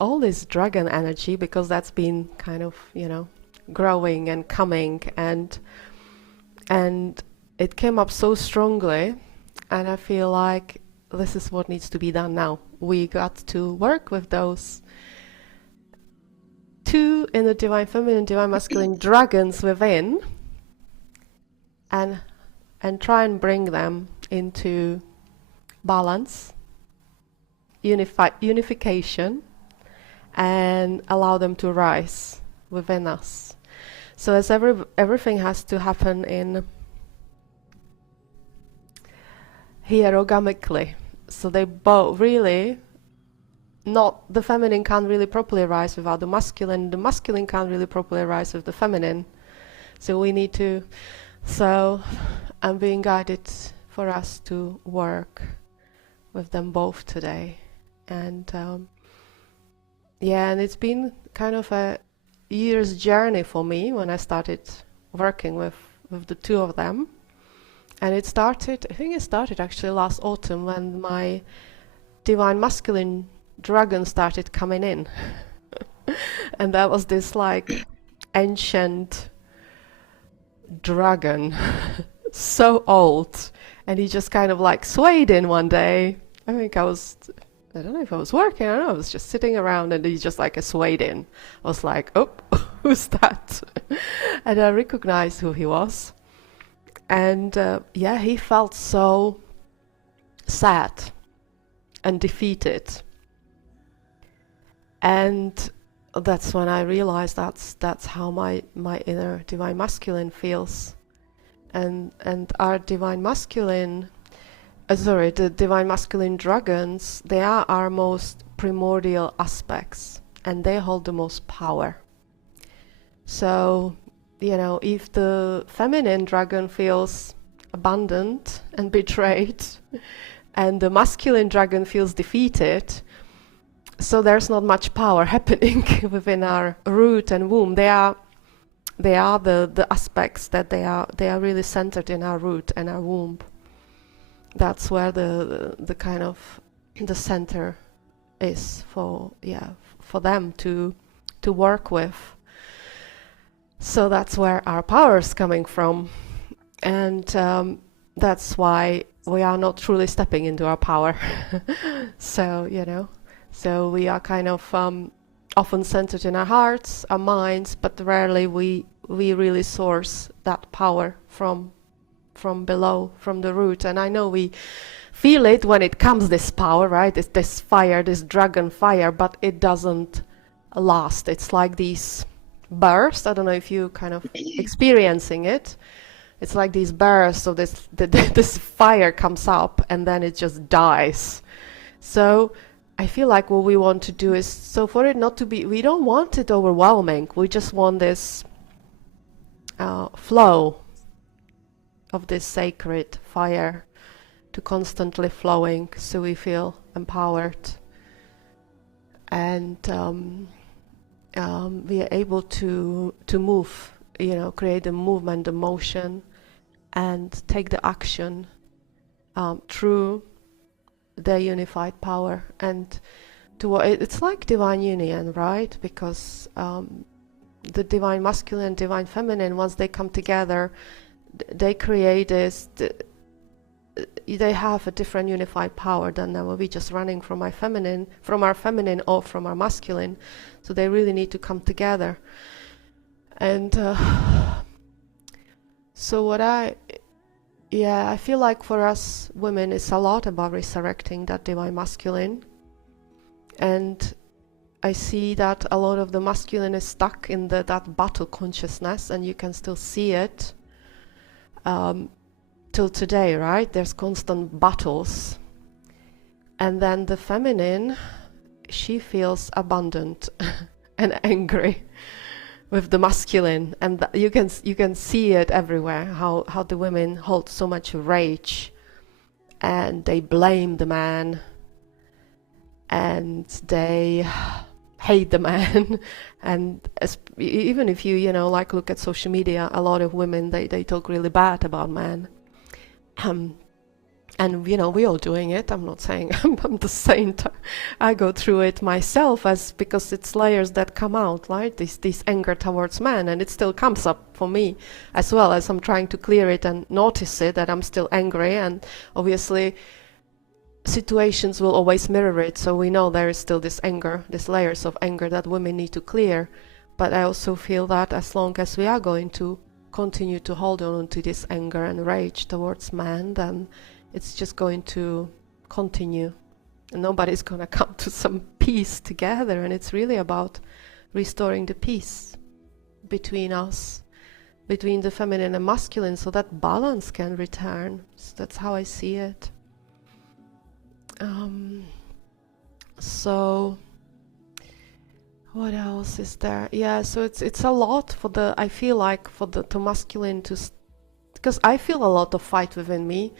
all this dragon energy, because that's been kind of, growing and coming, and it came up so strongly, and I feel like this is what needs to be done now. We got to work with those two in the divine feminine, divine masculine dragons within, and try and bring them into balance, unification, and allow them to rise within us. So as everything has to happen in hierogamically. So they both really, not the feminine can't really properly rise without the masculine can't really properly rise with the feminine. So we need to, so I'm being guided for us to work with them both today. And and it's been kind of a year's journey for me when I started working with the two of them. And I think it started actually last autumn when my divine masculine dragon started coming in. And that was this like ancient dragon, so old. And he just kind of like swayed in one day. I don't know if I was working, I don't know, I was just sitting around and he just like swayed in. I was like, oh, who's that? And I recognized who he was. And he felt so sad and defeated. And that's when I realized that's how my inner divine masculine feels. And our divine masculine, the divine masculine dragons, they are our most primordial aspects, and they hold the most power. So, if the feminine dragon feels abandoned and betrayed, and the masculine dragon feels defeated, so there's not much power happening within our root and womb. They are the aspects that they are really centered in our root and our womb. That's where the kind of the center is for them to work with. So that's where our power is coming from, and that's why we are not truly stepping into our power. So we are kind of often centered in our hearts, our minds, but rarely we really source that power from below, from the root. And I know we feel it when it comes, this power, right? It's this fire, this dragon fire, but it doesn't last. It's like these bursts. I don't know if you kind of experiencing it. It's like these bursts. So this fire comes up and then it just dies. So I feel like what we want to do is, so for it not to be, we don't want it overwhelming. We just want this flow of this sacred fire to constantly flowing, so we feel empowered, and we are able to move, create a movement, a motion, and take the action through the unified power. And it's like divine union, right? Because the divine masculine and divine feminine, once they come together, they create this, they have a different unified power than we just running from our feminine or from our masculine. So they really need to come together. And so I feel like for us women, it's a lot about resurrecting that divine masculine. And I see that a lot of the masculine is stuck in that battle consciousness, and you can still see it till today, right? There's constant battles. And then the feminine, she feels abundant and angry with the masculine, and you can see it everywhere, how the women hold so much rage, and they blame the man, and they hate the man. And even if you like look at social media, a lot of women, they talk really bad about men, And we're all doing it. I'm not saying I'm the saint. I go through it myself, because it's layers that come out, right? This anger towards man, and it still comes up for me as well, as I'm trying to clear it and notice it, that I'm still angry. And obviously situations will always mirror it, so we know there is still this anger, these layers of anger that women need to clear. But I also feel that as long as we are going to continue to hold on to this anger and rage towards man, then it's just going to continue, and nobody's going to come to some peace together. And it's really about restoring the peace between us, between the feminine and masculine, so that balance can return. So that's how I see it. So what else is there? Yeah, so it's a lot for the, I feel like for the to masculine to, because I feel a lot of fight within me,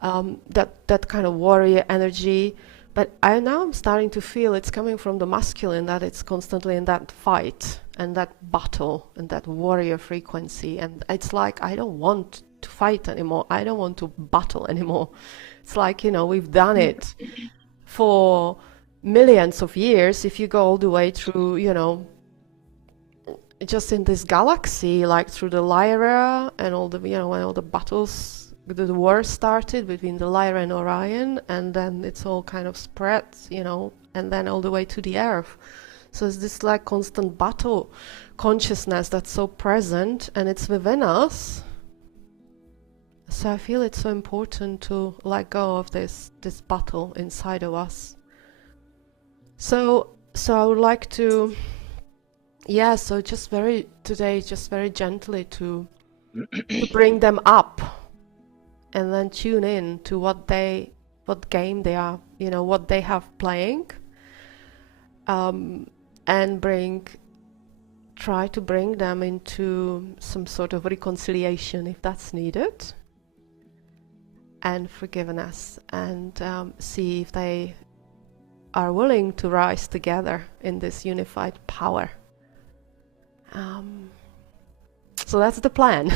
that kind of warrior energy, but I'm starting to feel it's coming from the masculine, that it's constantly in that fight and that battle and that warrior frequency. And it's like, I don't want to fight anymore, I don't want to battle anymore. It's like, we've done it for millions of years. If you go all the way through, just in this galaxy, like through the Lyra and all the, when all the battles, the war started between the Lyra and Orion, and then it's all kind of spread, and then all the way to the Earth. So it's this like constant battle consciousness that's so present, and it's within us. So I feel it's so important to let go of this battle inside of us. So I would like to, so just very gently to bring them up, and then tune in to what game they are, what they have playing, and try to bring them into some sort of reconciliation if that's needed, and forgiveness, and see if they are willing to rise together in this unified power. So that's the plan.